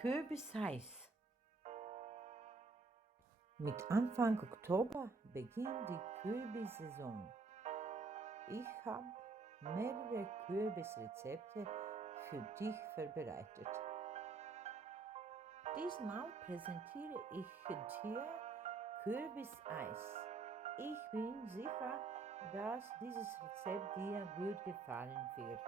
Kürbiseis. Mit Anfang Oktober beginnt die Kürbissaison. Ich habe mehrere Kürbisrezepte für dich vorbereitet. Diesmal präsentiere ich dir Kürbiseis. Ich bin sicher, dass dieses Rezept dir gut gefallen wird.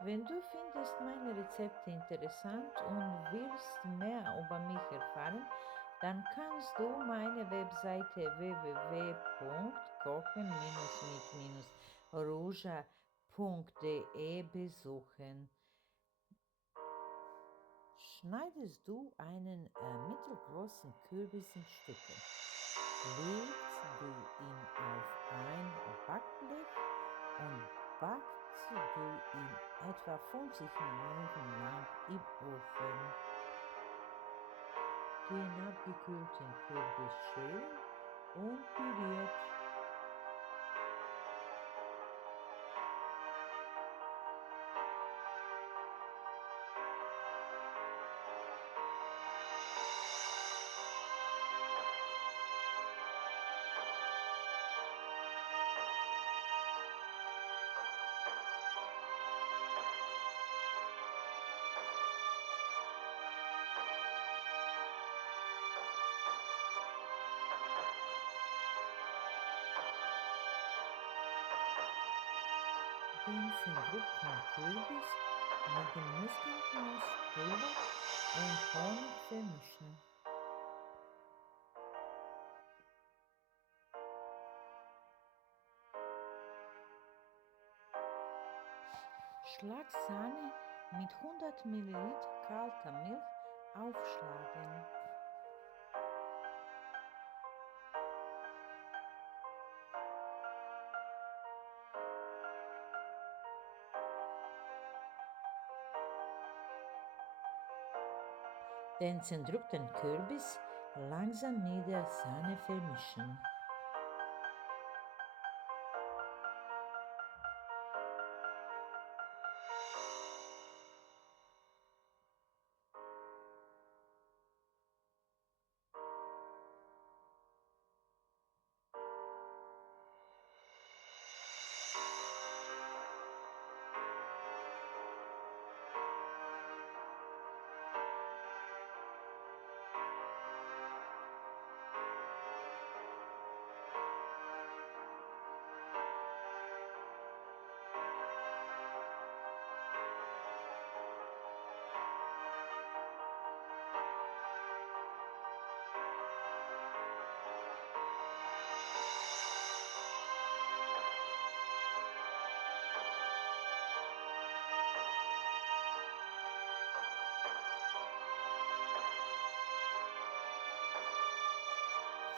Wenn du findest meine Rezepte interessant und willst mehr über mich erfahren, dann kannst du meine Webseite www.kochen-mit-ruja.de besuchen. Schneidest du einen mittelgroßen Kürbis in Stücke, legst du ihn auf ein Backblech und backst du ihn etwa 50 Minuten lang im Ofen. Den abgekühlten Kürbis schälen und püriert. Den zerdrückten Kürbis mit dem Muskatnusspulver und Honig vermischen. Schlagsahne mit 100 ml kalter Milch aufschlagen. Den zerdrückten Kürbis langsam mit der Sahne vermischen.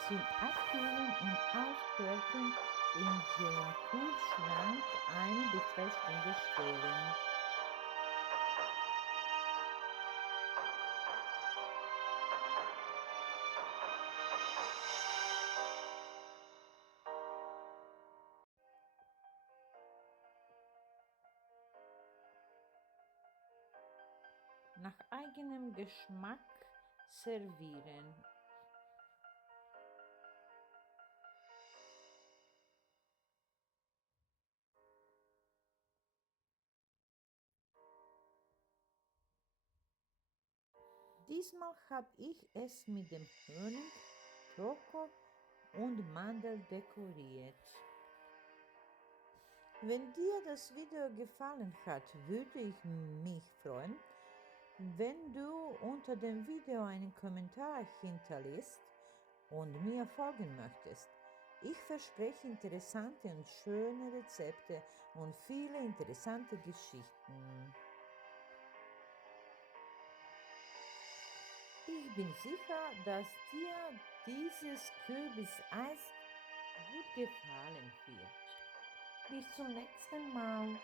Zum Abkühlen und Aufhärten in den Kühlschrank 1 bis 2 Stunden stellen. Nach eigenem Geschmack servieren. Diesmal habe ich es mit dem Honig, Schoko und Mandel dekoriert. Wenn dir das Video gefallen hat, würde ich mich freuen, wenn du unter dem Video einen Kommentar hinterlässt und mir folgen möchtest. Ich verspreche interessante und schöne Rezepte und viele interessante Geschichten. Ich bin sicher, dass dir dieses Kürbiseis gut gefallen wird. Bis zum nächsten Mal.